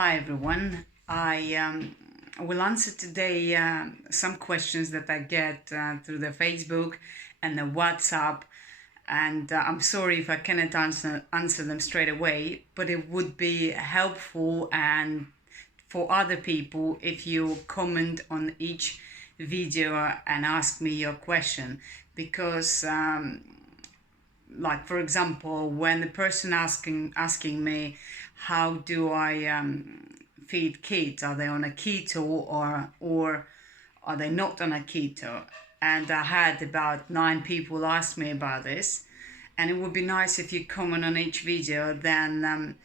Hi everyone. I will answer today some questions that I get through the Facebook and the WhatsApp, and I'm sorry if I cannot answer them straight away, but it would be helpful and for other people if you comment on each video and ask me your question, because like for example, when the person asking me how do I feed kids, are they on a keto or are they not on a keto, and I had about 9 people ask me about this, and it would be nice if you comment on each video, then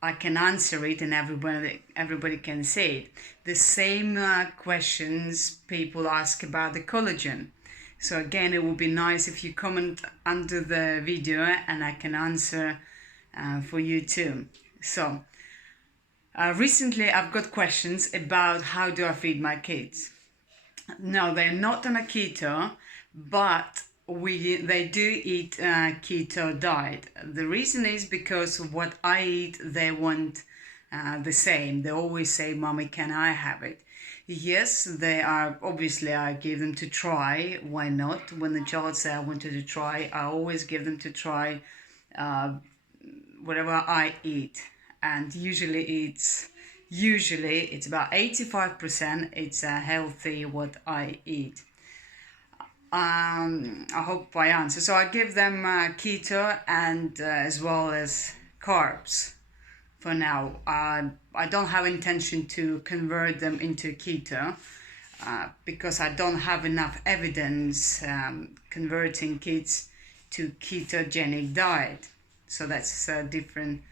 I can answer it and everybody can see it. The same questions people ask about the collagen. So again, it would be nice if you comment under the video and I can answer for you too. So recently I've got questions about how do I feed my kids. No, they're not on a keto, but they do eat a keto diet. The reason is because what I eat, they want the same. They always say, "Mommy, can I have it?" Yes, they are. Obviously, I give them to try. Why not? When the child says I wanted to try, I always give them to try whatever I eat, and usually it's about 85%. It's healthy what I eat. I hope I answer. So I give them keto and as well as carbs for now. I don't have intention to convert them into keto because I don't have enough evidence converting kids to ketogenic diet. So that's a different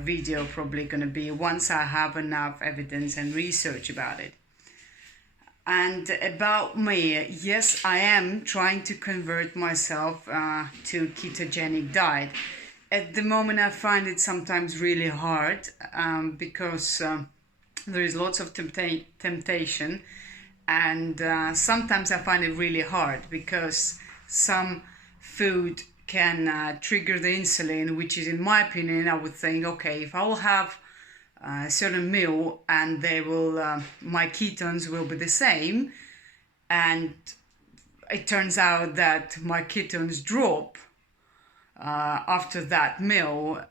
video probably going to be once I have enough evidence and research about it. And about me, yes, I am trying to convert myself to ketogenic diet. At the moment, I find it sometimes really hard because there is lots of temptation, and sometimes I find it really hard because some food can trigger the insulin, which is, in my opinion, I would think, okay, if I will have a certain meal and they will, my ketones will be the same, and it turns out that my ketones drop after that meal,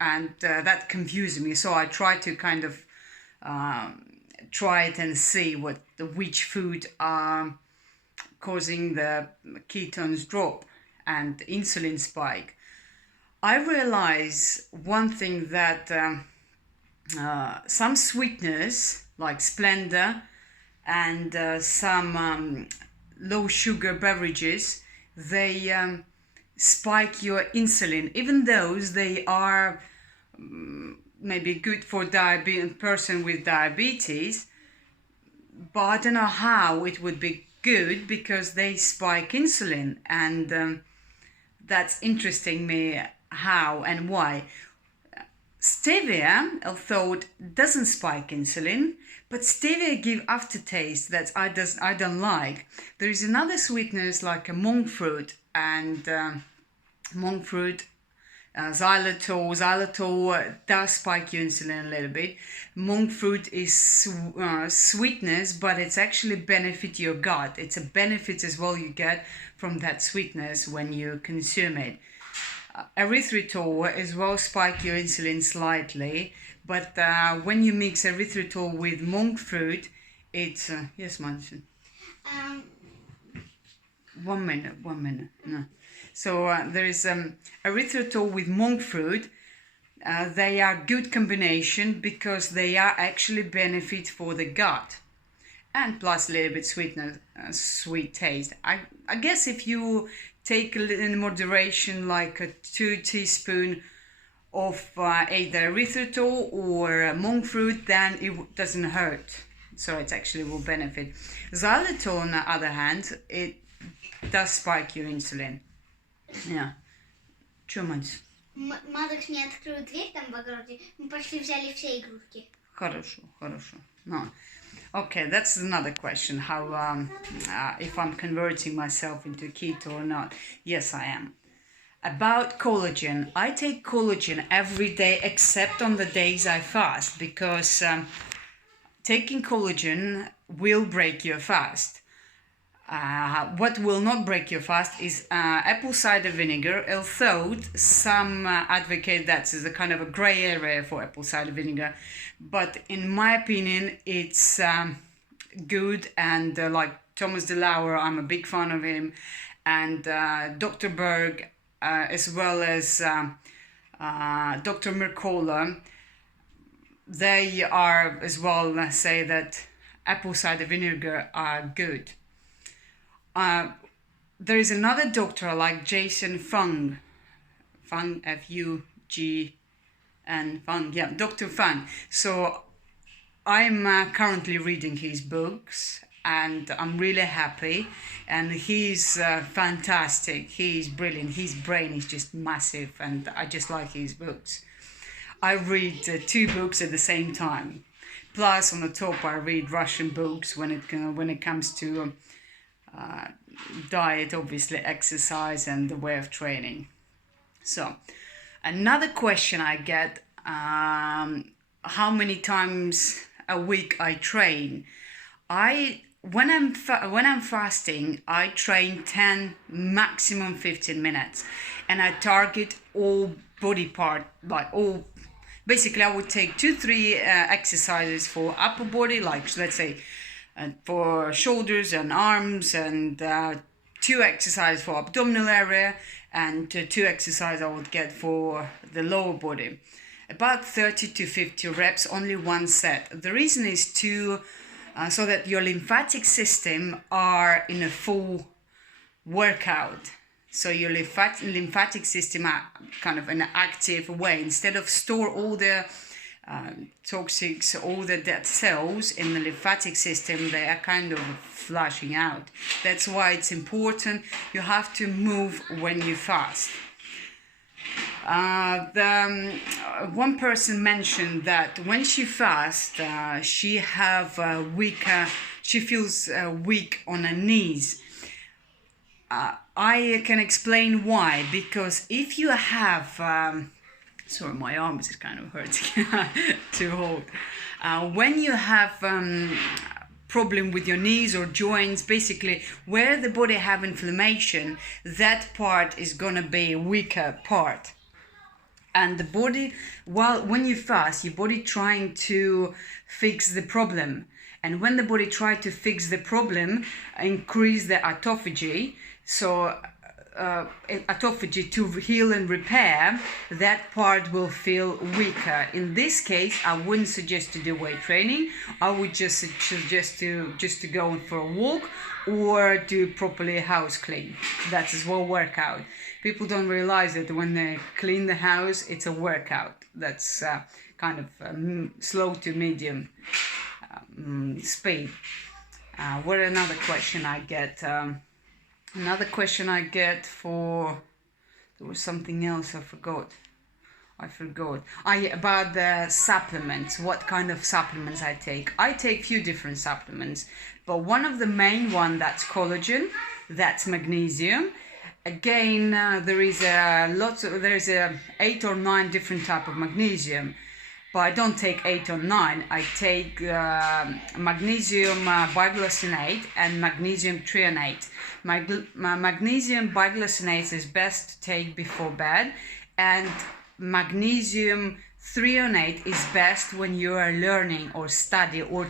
and that confuses me. So I try to kind of try it and see which food are causing the ketones drop and insulin spike. I realize one thing that some sweeteners like Splenda and some low sugar beverages, they spike your insulin. Even those, they are maybe good for person with diabetes, but I don't know how it would be good because they spike insulin, and that's interesting me how and why. Stevia, although doesn't spike insulin, but stevia give aftertaste that I don't like. There is another sweeteners like a monk fruit and monk fruit, xylitol. Xylitol does spike your insulin a little bit. Monk fruit is sweetness, but it's actually benefit your gut. It's a benefit as well you get from that sweetness when you consume it. Erythritol as well spike your insulin slightly, but when you mix erythritol with monk fruit, it's yes, Mansion. 1 minute. No. So there is erythritol with monk fruit. They are good combination because they are actually benefit for the gut, and plus a little bit sweetness, sweet taste. I guess if you take a little in moderation, like a 2 teaspoons of either erythritol or monk fruit, then it doesn't hurt. So it actually will benefit. Xylitol, on the other hand, it does spike your insulin. Yeah. Too much. Maddox мне открыл дверь там в огороде. Мы пошли взяли все игрушки. Хорошо. No. Okay, that's another question. How if I'm converting myself into keto or not? Yes, I am. About collagen, I take collagen every day except on the days I fast because taking collagen will break your fast. What will not break your fast is apple cider vinegar, although some advocate that is a kind of a grey area for apple cider vinegar. But in my opinion, it's good, and like Thomas DeLauer, I'm a big fan of him, and Dr. Berg, as well as Dr. Mercola, they are as well say that apple cider vinegar are good. There is another doctor like Jason Fung, F-U-G-N, Fung, yeah, Dr. Fung. So I'm currently reading his books and I'm really happy, and he's fantastic. He's brilliant. His brain is just massive and I just like his books. I read 2 books at the same time. Plus, on the top, I read Russian books when it comes to diet, obviously exercise, and the way of training. So, another question I get: how many times a week I train? When I'm fasting, I train 10, maximum 15 minutes, and I target all body part, like all. Basically, I would take 2-3 exercises for upper body, like let's say for shoulders and arms, and 2 exercises for abdominal area, and 2 exercises I would get for the lower body. About 30 to 50 reps, only 1 set. The reason is so that your lymphatic system are in a full workout. So your lymphatic system are kind of in an active way. Instead of store all the toxics, all the dead cells in the lymphatic system, they are kind of flushing out. That's why it's important. You have to move when you fast. One person mentioned that when she fasts, she feels weak on her knees. I can explain why. Because if you have, sorry, my arms is kind of hurting to hold. When you have problem with your knees or joints, basically where the body have inflammation, that part is gonna be a weaker part. And the body, when you fast, your body trying to fix the problem. And when the body try to fix the problem, increase the autophagy. So autophagy to heal and repair, that part will feel weaker. In this case, I wouldn't suggest to do weight training. I would just suggest to go for a walk or do properly house clean. That's as well workout. People don't realize that when they clean the house, it's a workout. That's kind of slow to medium speed. What another question I get? Another question I get there was something else I forgot. About the supplements, what kind of supplements I take. I take few different supplements, but one of the main one, that's collagen, that's magnesium. Again, there is 8 or 9 different type of magnesium, but I don't take 8 or 9. I take magnesium biglycinate and magnesium threonate. Magnesium biglycinate is best to take before bed, and magnesium threonate is best when you are learning or study or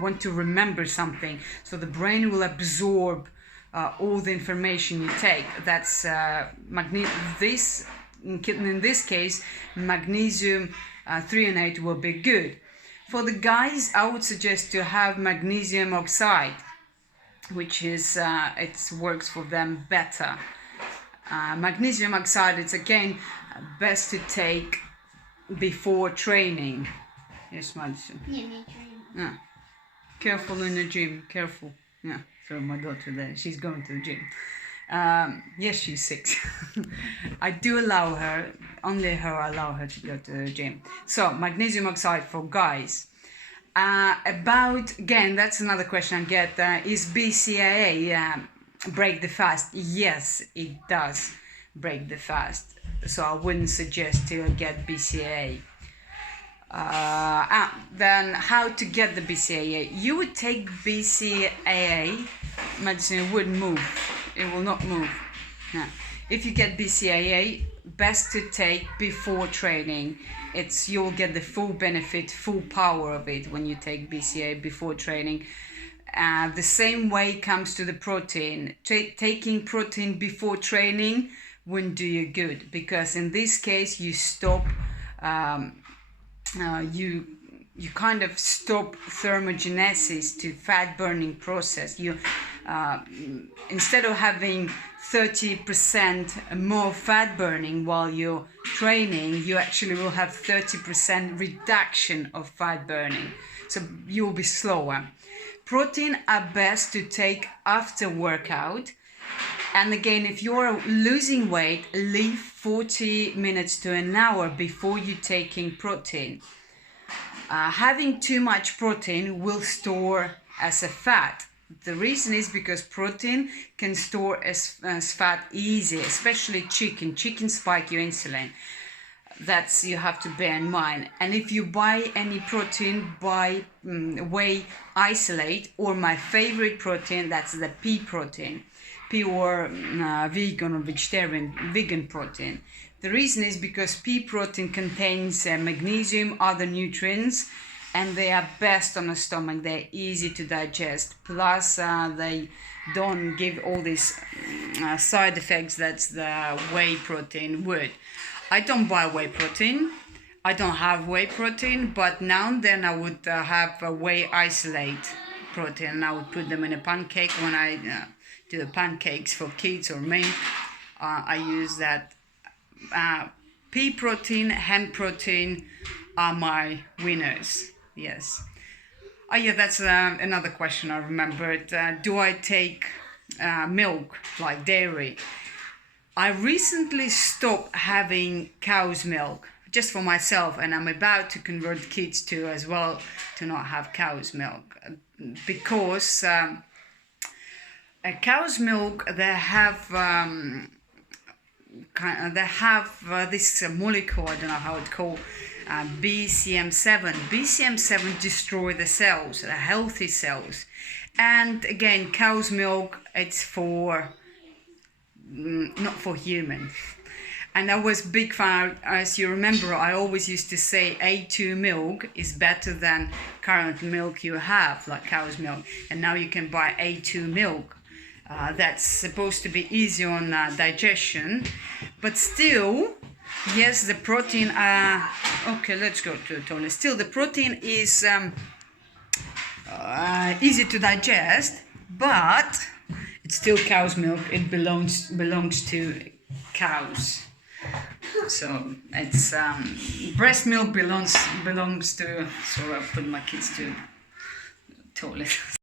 want to remember something, so the brain will absorb all the information you take. That's in this case, magnesium threonate will be good. For the guys, I would suggest to have magnesium oxide, which is it works for them better. Magnesium oxide, it's again best to take before training. Yes, Madison. Yeah. Careful in the gym. Careful. Yeah. So my daughter there, she's going to the gym. Yes, she's 6. I do allow her, only her allow her to go to the gym. So magnesium oxide for guys. Again, that's another question I get. Is BCAA break the fast? Yes, it does. break the fast. So I wouldn't suggest to get BCAA. Then how to get the BCAA? You would take BCAA medicine, it wouldn't move. It will not move. No. If you get BCAA, best to take before training. You'll get the full benefit, full power of it when you take BCAA before training. The same way comes to the protein. Taking protein before training wouldn't do you good, because in this case you stop. You kind of stop thermogenesis to fat burning process. You instead of having 30% more fat burning while you're training, you actually will have 30% reduction of fat burning. So you'll be slower. Protein are best to take after workout. And again, if you're losing weight, leave 40 minutes to an hour before you taking protein. Having too much protein will store as a fat. The reason is because protein can store as fat easy, especially chicken. Chicken spike your insulin. That's you have to bear in mind. And if you buy any protein, buy whey isolate, or my favorite protein, that's the pea protein. Pure vegan or vegan protein. The reason is because pea protein contains magnesium, other nutrients, and they are best on the stomach. They're easy to digest. Plus, they don't give all these side effects that the whey protein would. I don't buy whey protein. I don't have whey protein, but now and then I would have a whey isolate protein, and I would put them in a pancake when I do the pancakes for kids or me. I use that. Pea protein, hemp protein are my winners. Yes. Oh yeah, that's another question I remembered. Do I take milk, like dairy? I recently stopped having cow's milk just for myself, and I'm about to convert kids to as well to not have cow's milk, because cow's milk, they have this molecule, I don't know how it's called, BCM7. BCM7 destroy the cells, the healthy cells. And again, cow's milk, it's for not for humans. And I was big fan, as you remember, I always used to say A2 milk is better than current milk you have, like cow's milk. And now you can buy A2 milk. That's supposed to be easy on digestion. But still, yes, the protein, okay, let's go to Tony. Still, the protein is easy to digest, but it's still cow's milk. It belongs to cows. So it's breast milk belongs to. So I put my kids to toilet.